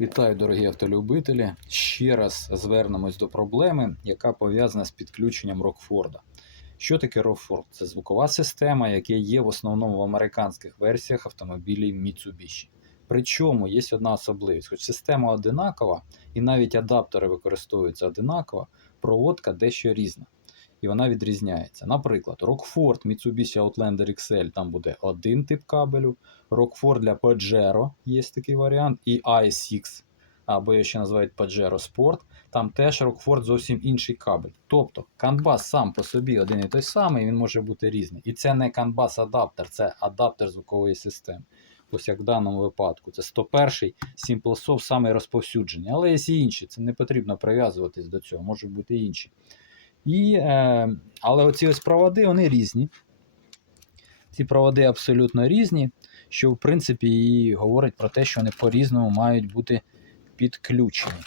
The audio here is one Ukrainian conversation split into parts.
Вітаю, дорогі автолюбителі. Ще раз звернемось до проблеми, яка пов'язана з підключенням Рокфорда. Що таке Рокфорд? Це звукова система, яка є в основному в американських версіях автомобілів Mitsubishi. Причому є одна особливість: хоч система одинакова, і навіть адаптери використовуються одинаково, проводка дещо різна. І вона відрізняється. Наприклад, Rockford Mitsubishi Outlander XL там буде один тип кабелю, Rockford для Pajero є такий варіант, і i6, або його ще називають Pajero Sport, там теж Rockford зовсім інший кабель. Тобто CAN-BUS сам по собі один і той самий, він може бути різний. І це не CAN-BUS адаптер, це адаптер звукової системи. Ось як в даному випадку. Це 101-й SimpleSoft самий розповсюджений. Але є і інші, це не потрібно прив'язуватись до цього, можуть бути інші. І, е, але оці ось проводи, вони різні. Ці проводи абсолютно різні, що в принципі і говорить про те, що вони по-різному мають бути підключені.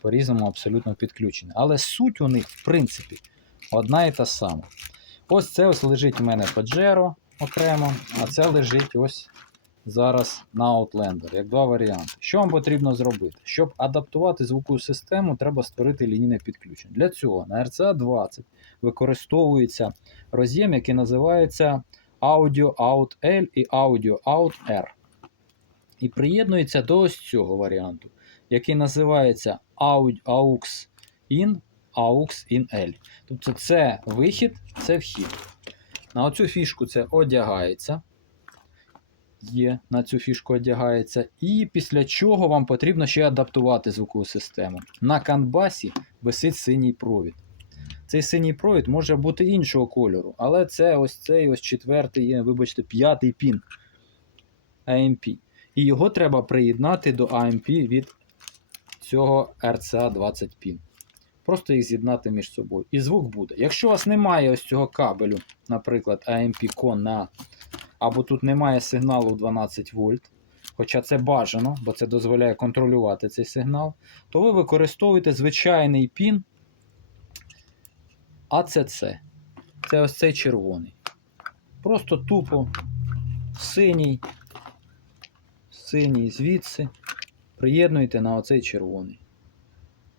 По-різному абсолютно підключені. Але суть у них, в принципі, одна і та сама. Ось це ось лежить у мене Pajero окремо, а це лежить ось зараз на Outlander, як два варіанти. Що вам потрібно зробити? Щоб адаптувати звукову систему, треба створити лінійне підключення. Для цього на RCA 20 використовується роз'єм, який називається Audio Out L і Audio Out R. І приєднується до ось цього варіанту, який називається AUX IN, AUX IN L. Тобто це вихід, це вхід. На оцю фішку це одягається. Є, на цю фішку одягається. І після чого вам потрібно ще адаптувати звукову систему. На канбасі висить синій провід. Цей синій провід може бути іншого кольору, але це ось цей ось четвертий, е, вибачте, п'ятий пін AMP. І його треба приєднати до AMP від цього RCA 20 пін. Просто їх з'єднати між собою. І звук буде. Якщо у вас немає ось цього кабелю, наприклад, AMP CON на або тут немає сигналу 12 вольт, хоча це бажано, бо це дозволяє контролювати цей сигнал, то ви використовуєте звичайний пін АЦЦ. Це ось цей червоний. Просто тупо синій, синій звідси приєднуєте на оцей червоний.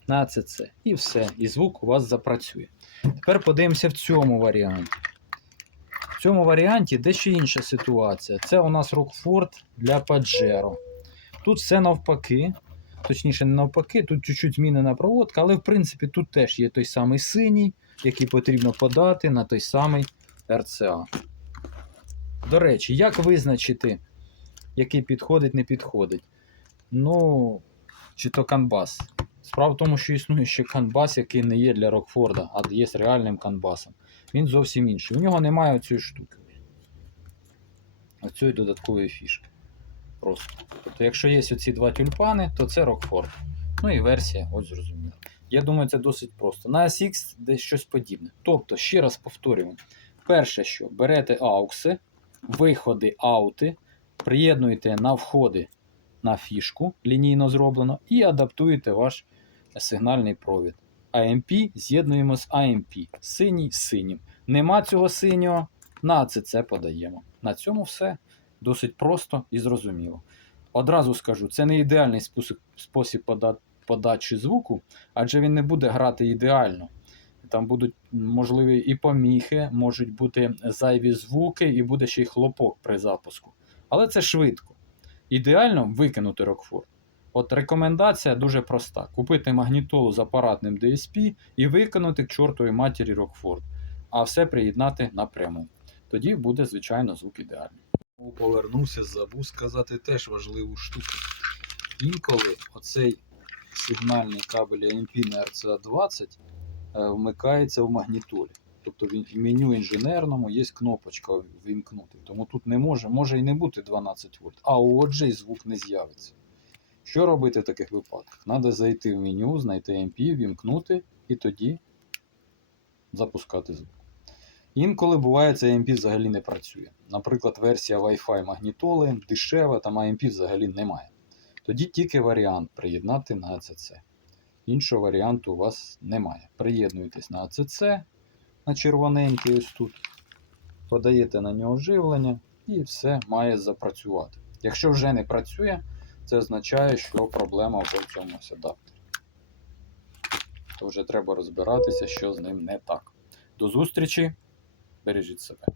На АЦЦ. І все. І звук у вас запрацює. Тепер подивимося в цьому варіанті. Цьому варіанті дещо інша ситуація. Це у нас Rockford для Pajero. Тут все навпаки. Точніше, не навпаки, тут чуть-чуть змінена проводка, але в принципі тут теж є той самий синій, який потрібно подати на той самий RCA. До речі, як визначити, який підходить, не підходить? Ну, чи то канбас. Справа в тому, що існує ще канбас, який не є для Рокфорда, а є реальним канбасом. Він зовсім інший. У нього немає цієї штуки. Оцієї додаткової фішки. Просто. Тобто, якщо є оці два тюльпани, то це Рокфорд. Ну і версія, ось зрозуміло. Я думаю, це досить просто. На SX десь щось подібне. Тобто, ще раз повторюємо. Перше, що берете аукси, виходи аути, приєднуєте на входи на фішку, лінійно зроблено, і адаптуєте ваш сигнальний провід. AMP з'єднуємо з AMP. Синій з синім. Нема цього синього, на АЦЦ подаємо. На цьому все досить просто і зрозуміло. Одразу скажу, це не ідеальний спосіб подачі звуку, адже він не буде грати ідеально. Там будуть можливі і поміхи, можуть бути зайві звуки, і буде ще й хлопок при запуску. Але це швидко. Ідеально викинути Рокфорд. От рекомендація дуже проста: купити магнітолу з апаратним DSP і викинути к чортовій матері Рокфорд, а все приєднати напряму. Тоді буде, звичайно, звук ідеальний. Повернувся, забув сказати теж важливу штуку. Інколи оцей сигнальний кабель AMP на RCA20 е, вмикається в магнітолі. Тобто в меню інженерному є кнопочка вимкнути. Тому тут не може, може і не бути 12 вольт, а отже і звук не з'явиться. Що робити в таких випадках? Треба зайти в меню, знайти MP, вімкнути і тоді запускати звук. Інколи буває, цей MP взагалі не працює. Наприклад, версія Wi-Fi магнітоли дешева, там AMP взагалі немає. Тоді тільки варіант приєднати на ACC. Іншого варіанту у вас немає. Приєднуєтесь на ACC, на червоненький ось тут, подаєте на нього живлення і все має запрацювати. Якщо вже не працює, це означає, що проблема в цьому адаптері. То вже треба розбиратися, що з ним не так. До зустрічі! Бережіть себе.